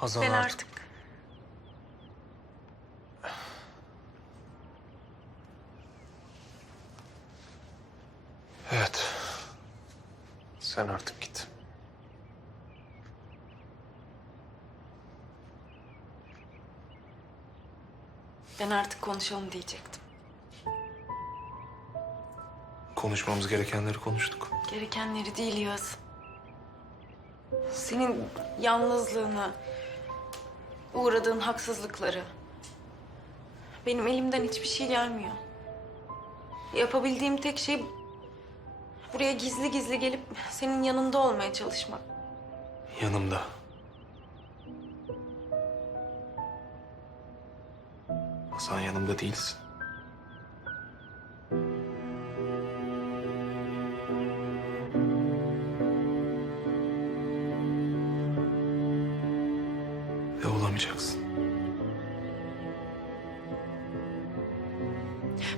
Hazal Ben artık. artık Evet. Sen artık git. ben artık konuşalım diyecektim. Konuşmamız gerekenleri konuştuk. Gerekenleri değil Yağız. Senin yalnızlığını, uğradığın haksızlıkları. Benim elimden hiçbir şey gelmiyor. Yapabildiğim tek şey buraya gizli gizli gelip senin yanında olmaya çalışmak. Yanımda. Sen yanımda değilsin.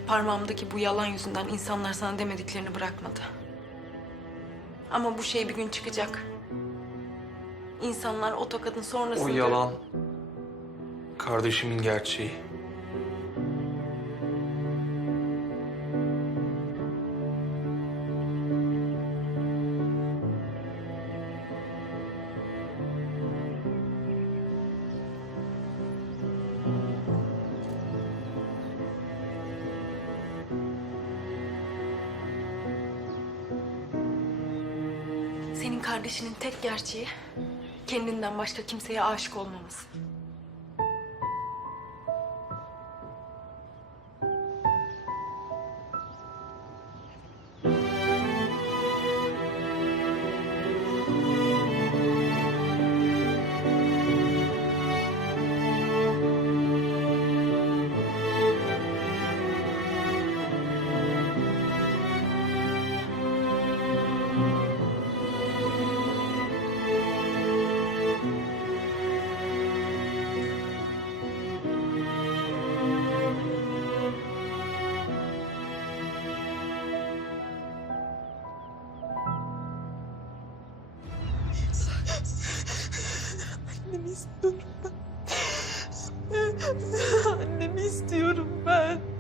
Parmağımdaki bu yalan yüzünden insanlar sana demediklerini bırakmadı. Ama bu şey bir gün çıkacak. İnsanlar o tokadın sonrasında... O yalan kardeşimin gerçeği. Kardeşinin tek gerçeği kendinden başka kimseye aşık olmaması. Annemi istiyorum ben. Annemi istiyorum ben.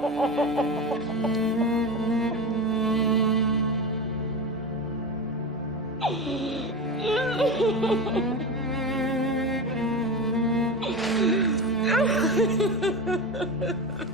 Ha ha ha ha!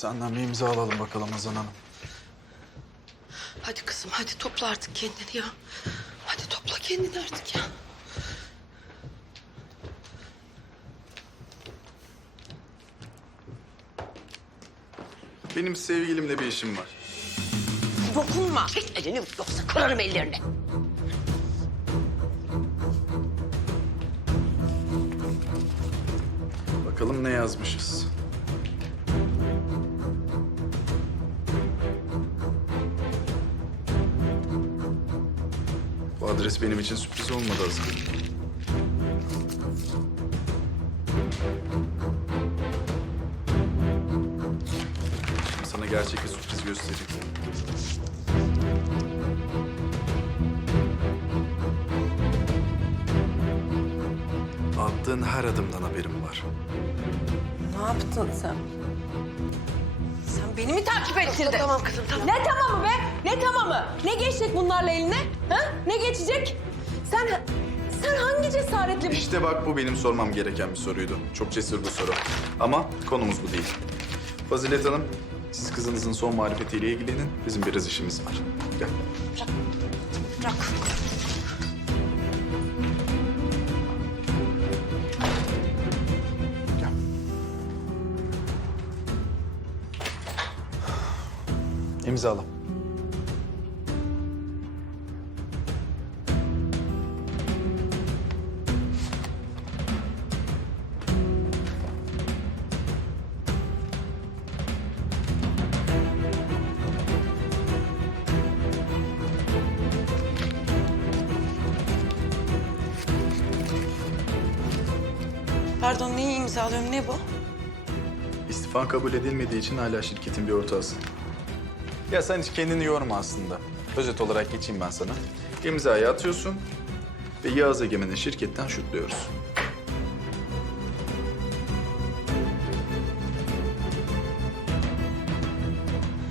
Senden bir imza alalım bakalım Hazan Hanım. Hadi kızım hadi topla artık kendini ya. Hadi topla kendini artık ya. Benim sevgilimle bir işim var. Dokunma. Hiç elini yoksa kırarım ellerini. Bakalım ne yazmışız. Adres benim için sürpriz olmadı aslında. Şimdi sana gerçek bir sürpriz göstereyim. Attığın her adımdan haberim var. Ne yaptın sen? Sen beni mi takip ettirdin? Tamam kızım tamam. Ne tamamı be? Ne tamamı? Ne geçecek bunlarla eline? Ha? Ne geçecek? Sen sen hangi cesaretle İşte bak bu benim sormam gereken bir soruydu. Çok cesur bir soru. Ama konumuz bu değil. Fazilet Hanım, siz kızınızın son marifetiyle ilgilenin. Bizim biraz işimiz var. Gel. bırak? Gel. İmzala. İmzalıyorum ne bu? İstifan kabul edilmediği için hala şirketin bir ortağısın. Ya sen hiç kendini yorma aslında. Özet olarak geçeyim ben sana. İmzayı atıyorsun ve Yağız Egemen'i şirketten şutluyoruz.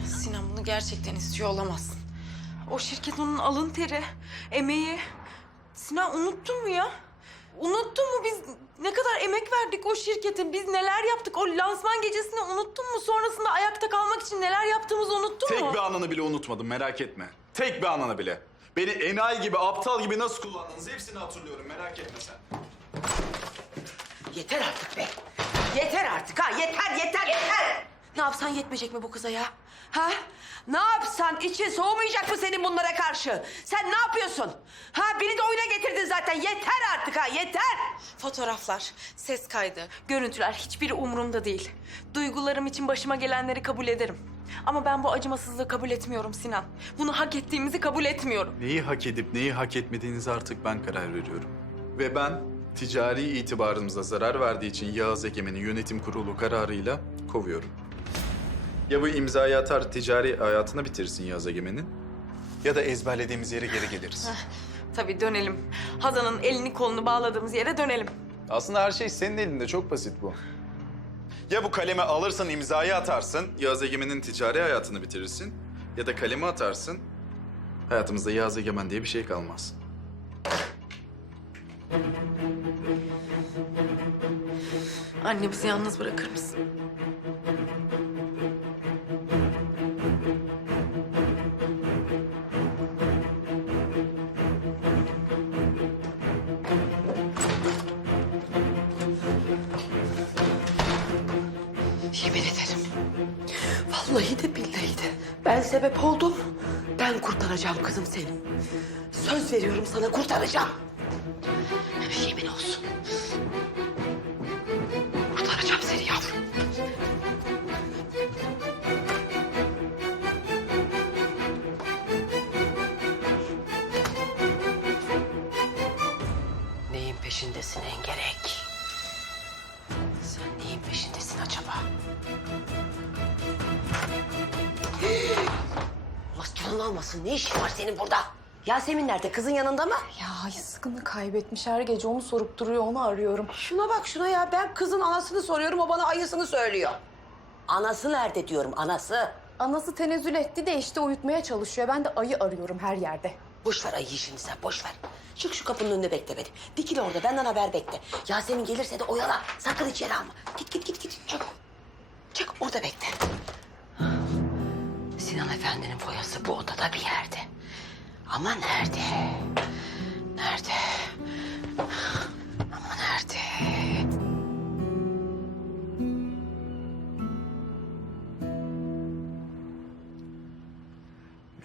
Sinan bunu gerçekten istiyor olamazsın. O şirket onun alın teri, emeği. Sinan unuttun mu ya? Unuttun mu biz ne kadar emek verdik o şirkete? Biz neler yaptık? O lansman gecesini unuttun mu? Sonrasında ayakta kalmak için neler yaptığımızı unuttun Tek mu? bir anını bile unutmadım merak etme. Tek bir anını bile. Beni enayi gibi, aptal gibi nasıl kullandınız hepsini hatırlıyorum merak etme sen. Yeter artık be. Yeter artık ha yeter yeter yeter. Ne yapsan yetmeyecek mi bu kıza ya? Ha? Ne yapsan için soğumayacak mı senin bunlara karşı? Sen ne yapıyorsun? Ha beni de oyuna getirdin zaten. Yeter artık ha yeter. Fotoğraflar, ses kaydı, görüntüler hiçbiri umurumda değil. Duygularım için başıma gelenleri kabul ederim. Ama ben bu acımasızlığı kabul etmiyorum Sinan. Bunu hak ettiğimizi kabul etmiyorum. Neyi hak edip neyi hak etmediğinize artık ben karar veriyorum. Ve ben ticari itibarımıza zarar verdiği için Yağız Egemen'i yönetim kurulu kararıyla kovuyorum. Ya bu imzayı atar ticari hayatını bitirsin Yağız Egemen'in ya da ezberlediğimiz yere geri geliriz. Tabii dönelim. Hazan'ın elini kolunu bağladığımız yere dönelim. Aslında her şey senin elinde. Çok basit bu. Ya bu kaleme alırsın, imzayı atarsın. Yağız Egemen'in ticari hayatını bitirirsin. Ya da kalemi atarsın. Hayatımızda Yağız Egemen diye bir şey kalmaz. Anne bizi yalnız bırakır mısın? Sebep oldum. Ben kurtaracağım kızım seni. Söz veriyorum sana kurtaracağım. Yemin olsun. Kurtaracağım seni yavrum. Neyin peşindesin engerek? Almasın. Ne işin var senin burada? Yasemin nerede? Kızın yanında mı? Ya Ayskın'ı kaybetmiş her gece onu sorup duruyor onu arıyorum. Şuna bak şuna ya. Ben kızın anasını soruyorum. O bana ayısını söylüyor. Anası nerede diyorum anası. Anası tenezzül etti de işte uyutmaya çalışıyor. Ben de ayı arıyorum her yerde. Boş ver ayı işini sen boş ver. Çık şu kapının önünde bekle beni. Dikil orada benden haber bekle. Yasemin gelirse de oyala. Sakın içeri alma. Git git git git. Çık. Çık orada bekle. Sinan Efendi'nin foyası bu odada bir yerde. Ama nerede? Nerede? Ama nerede?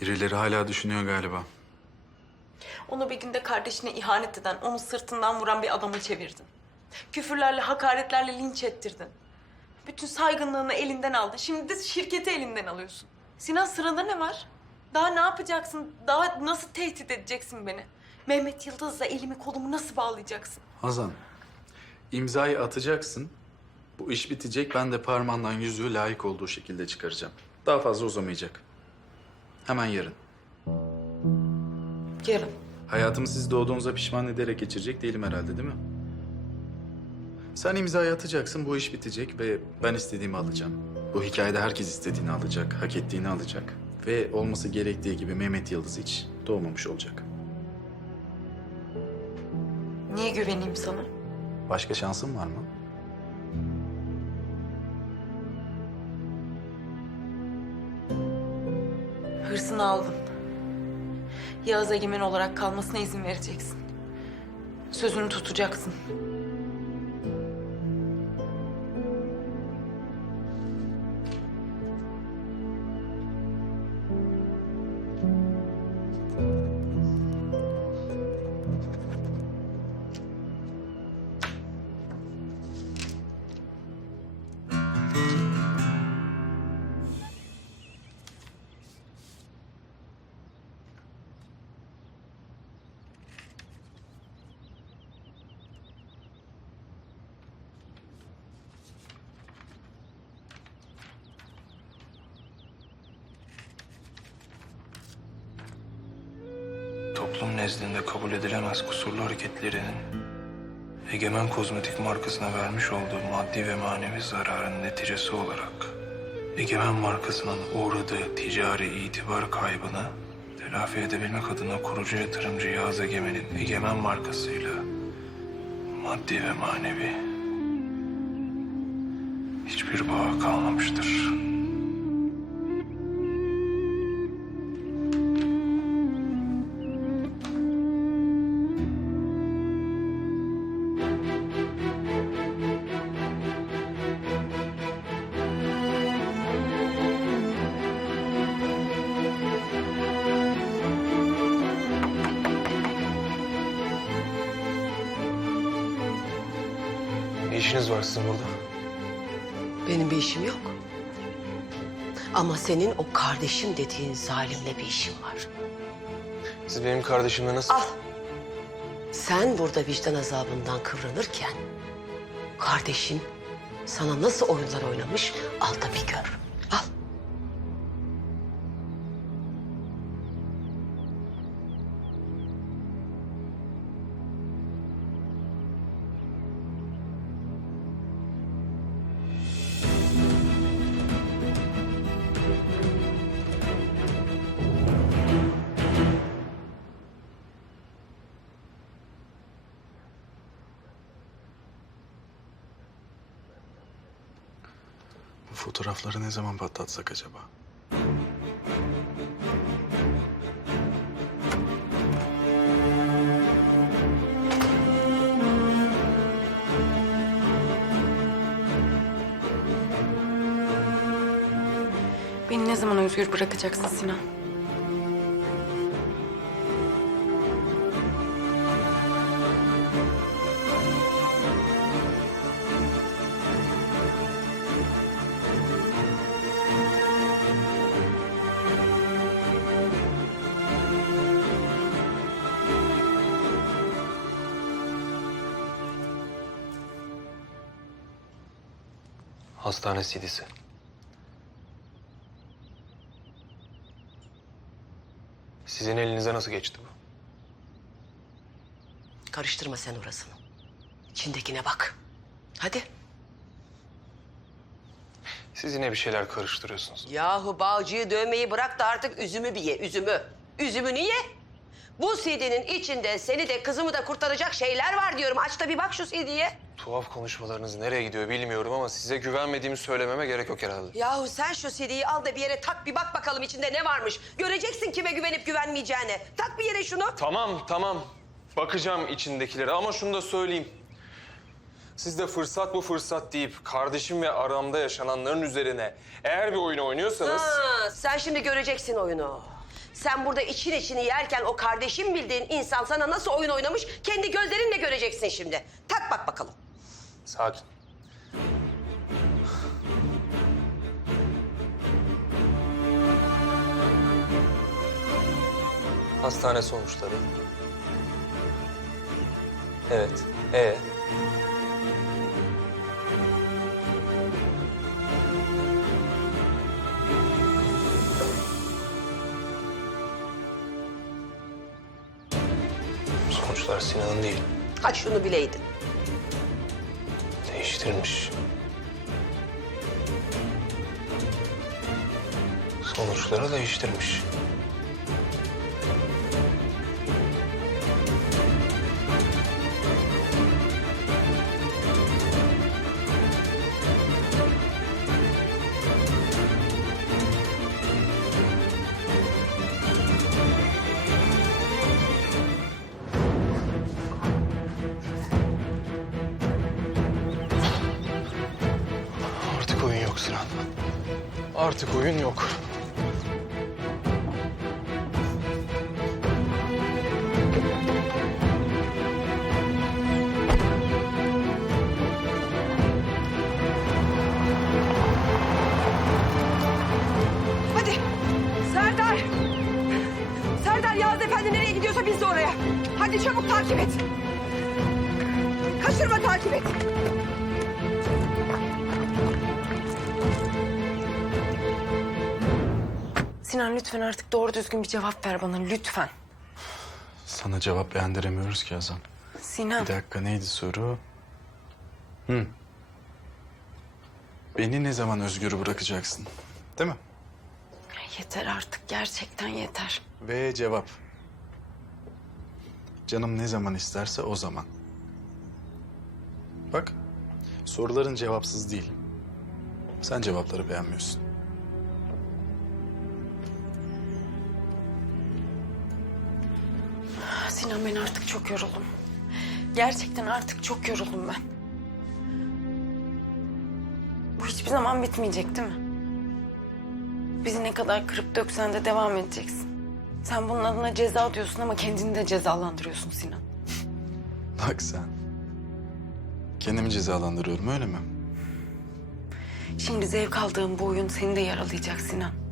Birileri hala düşünüyor galiba. Onu bir günde kardeşine ihanet eden, onu sırtından vuran bir adamı çevirdin. Küfürlerle, hakaretlerle linç ettirdin. Bütün saygınlığını elinden aldın. Şimdi de şirketi elinden alıyorsun. Sinan sırada ne var? Daha ne yapacaksın? Daha nasıl tehdit edeceksin beni? Mehmet Yıldız'la elimi kolumu nasıl bağlayacaksın? Hazan, imzayı atacaksın. Bu iş bitecek. Ben de parmağından yüzüğü layık olduğu şekilde çıkaracağım. Daha fazla uzamayacak. Hemen yarın. Yarın. Hayatımı siz doğduğunuza pişman ederek geçirecek değilim herhalde değil mi? Sen imzayı atacaksın, bu iş bitecek ve ben istediğimi alacağım. Bu hikayede herkes istediğini alacak, hak ettiğini alacak. Ve olması gerektiği gibi Mehmet Yıldız hiç doğmamış olacak. Niye güveneyim sana? Başka şansın var mı? Hırsını aldın. Yağız Egemen olarak kalmasına izin vereceksin. Sözünü tutacaksın. Toplum nezdinde kabul edilemez kusurlu hareketlerinin Egemen Kozmetik markasına vermiş olduğu maddi ve manevi zararın neticesi olarak Egemen markasının uğradığı ticari itibar kaybını telafi edebilmek adına kurucu yatırımcı Yağız Egemen'in Egemen markasıyla maddi ve manevi hiçbir bağı kalmamıştır. İşiniz var sizin burada? Benim bir işim yok. Ama senin o kardeşim dediğin zalimle bir işin var. Siz benim kardeşimle nasıl... Al. Sen burada vicdan azabından kıvranırken... ...kardeşin sana nasıl oyunlar oynamış al da bir gör. Fotoğrafları ne zaman patlatsak acaba? Beni ne zaman özgür bırakacaksın Sinan? Hastane CD'si. Sizin elinize nasıl geçti bu? Karıştırma sen orasını. İçindekine bak. Hadi. Siz yine bir şeyler karıştırıyorsunuz. Yahu bağcıyı dövmeyi bırak da artık üzümü bir ye, üzümü. Üzümünü ye. Bu CD'nin içinde seni de kızımı da kurtaracak şeyler var diyorum. Aç da bir bak şu CD'ye. Tuhaf konuşmalarınız nereye gidiyor bilmiyorum ama size güvenmediğimi söylememe gerek yok herhalde. Yahu sen şu CD'yi al da bir yere tak bir bak bakalım içinde ne varmış. Göreceksin kime güvenip güvenmeyeceğini. Tak bir yere şunu. Tamam, tamam. Bakacağım içindekilere ama şunu da söyleyeyim. Siz de fırsat bu fırsat deyip kardeşim ve aramda yaşananların üzerine eğer bir oyun oynuyorsanız... Ha, sen şimdi göreceksin oyunu. Sen burada için içini yerken o kardeşim bildiğin insan sana nasıl oyun oynamış kendi gözlerinle göreceksin şimdi. Tak bak bakalım. Sakin. Hastane sonuçları. Evet. Ee? Sonuçlar Sinan'ın değil. Ha şunu bileydin. Değiştirmiş. Sonuçları değiştirmiş. Artık oyun yok. Hadi. Serdar. Serdar Yağız Efendi nereye gidiyorsa biz de oraya. Hadi çabuk takip et. Kaçırma takip et. Sinan lütfen artık doğru düzgün bir cevap ver bana lütfen. Sana cevap beğendiremiyoruz ki Hazan. Sinan. Bir dakika neydi soru? Hı. Beni ne zaman özgür bırakacaksın? Değil mi? Yeter artık gerçekten yeter. Ve cevap. Canım ne zaman isterse o zaman. Bak, soruların cevapsız değil. Sen cevapları beğenmiyorsun. Sinan ben artık çok yoruldum. Gerçekten artık çok yoruldum ben. Bu hiçbir zaman bitmeyecek değil mi? Bizi ne kadar kırıp döksen de devam edeceksin. Sen bunun adına ceza diyorsun ama kendini de cezalandırıyorsun Sinan. Bak sen. Kendimi cezalandırıyorum öyle mi? Şimdi zevk aldığın bu oyun seni de yaralayacak Sinan.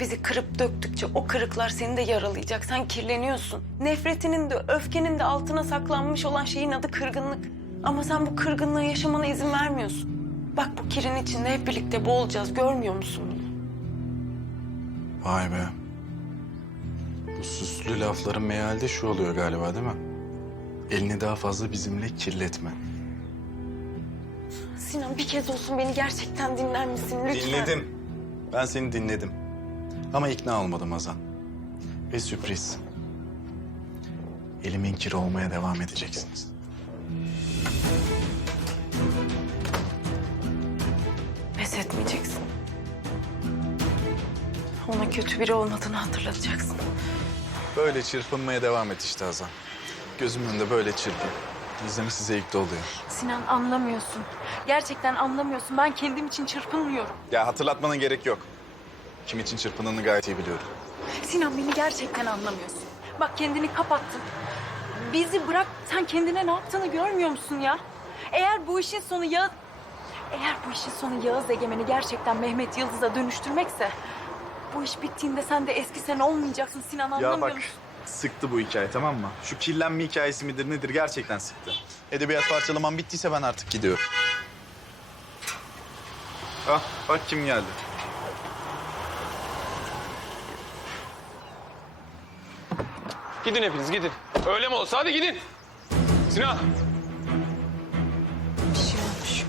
Bizi kırıp döktükçe o kırıklar seni de yaralayacak. Sen kirleniyorsun. Nefretinin de öfkenin de altına saklanmış olan şeyin adı kırgınlık. Ama sen bu kırgınlığı yaşamana izin vermiyorsun. Bak bu kirin içinde hep birlikte boğulacağız. Görmüyor musun bunu? Vay be. Bu süslü lafların mealde şu oluyor galiba değil mi? Elini daha fazla bizimle kirletme. Sinan bir kez olsun beni gerçekten dinler misin lütfen? Dinledim. Ben seni dinledim. Ama ikna olmadım Hazan. Ve sürpriz. Elimin kiri olmaya devam edeceksiniz. Pes etmeyeceksin. Ona kötü biri olmadığını hatırlatacaksın. Böyle çırpınmaya devam et işte Hazan. Gözümün önünde böyle çırpın. İzlemesi zevkli oluyor. Sinan anlamıyorsun. Gerçekten anlamıyorsun. Ben kendim için çırpınmıyorum. Ya hatırlatmanın gerek yok. Kim için çırpınanı gayet iyi biliyorum. Sinan beni gerçekten anlamıyorsun. Bak kendini kapattın. Bizi bırak sen kendine ne yaptığını görmüyor musun ya? Eğer bu işin sonu Yağız... Eğer bu işin sonu Yağız Egemen'i gerçekten Mehmet Yıldız'a dönüştürmekse... Bu iş bittiğinde sen de eski sen olmayacaksın Sinan anlamıyor Ya bak musun? sıktı bu hikaye tamam mı? Şu kirlenme hikayesi midir nedir gerçekten sıktı. Edebiyat parçalaman bittiyse ben artık gidiyorum. Ah bak kim geldi. Gidin hepiniz gidin. Öyle mi olsa hadi gidin. Sinan. Bir şey olmuş.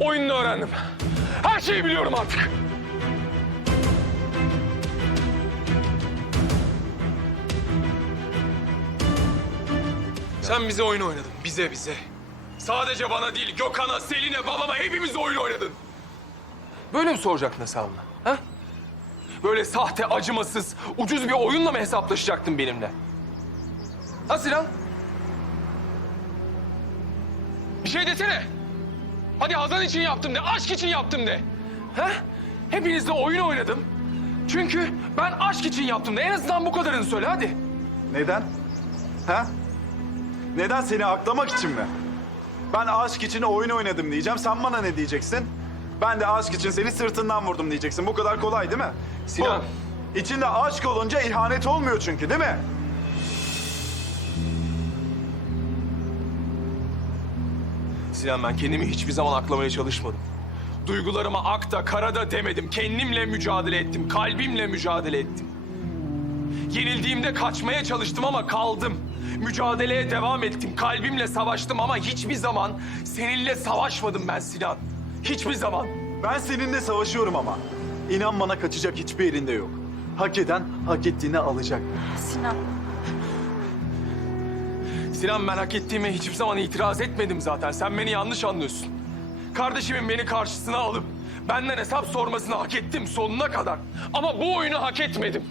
Oyununu öğrendim. Her şeyi biliyorum artık. Sen bize oyun oynadın. Bize bize. Sadece bana değil, Gökhan'a, Selin'e, babama hepimize oyun oynadın. Böyle mi soracaktın hesabını? Ha? Böyle sahte, acımasız, ucuz bir oyunla mı hesaplaşacaktın benimle? Ha Sinan? Bir şey desene. Hadi Hazan için yaptım de, aşk için yaptım de. He? Hepinizle oyun oynadım. Çünkü ben aşk için yaptım de. En azından bu kadarını söyle hadi. Neden? Ha? Neden seni aklamak için mi? Ben aşk için oyun oynadım diyeceğim. Sen bana ne diyeceksin? Ben de aşk için seni sırtından vurdum diyeceksin. Bu kadar kolay değil mi? Sinan. İçinde aşk olunca ihanet olmuyor çünkü değil mi? Sinan ben kendimi hiçbir zaman aklamaya çalışmadım. Duygularıma akta, karada demedim. Kendimle mücadele ettim, kalbimle mücadele ettim. Yenildiğimde kaçmaya çalıştım ama kaldım. Mücadeleye devam ettim, kalbimle savaştım ama hiçbir zaman seninle savaşmadım ben Sinan. Hiçbir zaman. Ben seninle savaşıyorum ama. İnan bana kaçacak hiçbir yerinde yok. Hak eden hak ettiğini alacak. Sinan. Sinan ben hak ettiğime hiçbir zaman itiraz etmedim zaten. Sen beni yanlış anlıyorsun. Kardeşimin beni karşısına alıp benden hesap sormasını hak ettim sonuna kadar. Ama bu oyunu hak etmedim.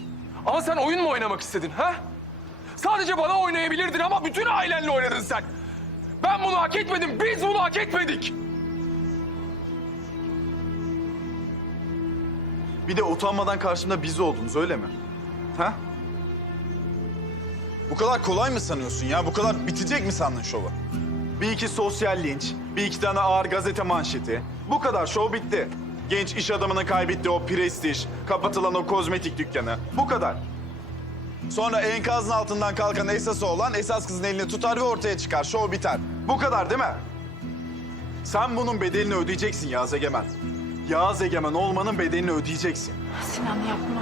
Ama sen oyun mu oynamak istedin ha? Sadece bana oynayabilirdin ama bütün ailenle oynadın sen. Ben bunu hak etmedim. Biz bunu hak etmedik. Bir de utanmadan karşımda biz oldunuz öyle mi? Ha? Bu kadar kolay mı sanıyorsun ya? Bu kadar bitecek mi sandın şovu? Bir iki sosyal linç, bir iki tane ağır gazete manşeti. Bu kadar şov bitti. Genç iş adamının kaybettiği o prestij, kapatılan o kozmetik dükkanı. Bu kadar. Sonra enkazın altından kalkan esası olan esas kızın elini tutar ve ortaya çıkar. Şov biter. Bu kadar değil mi? Sen bunun bedelini ödeyeceksin Yağız Egemen. Yağız Egemen olmanın bedelini ödeyeceksin. Sinan yapma.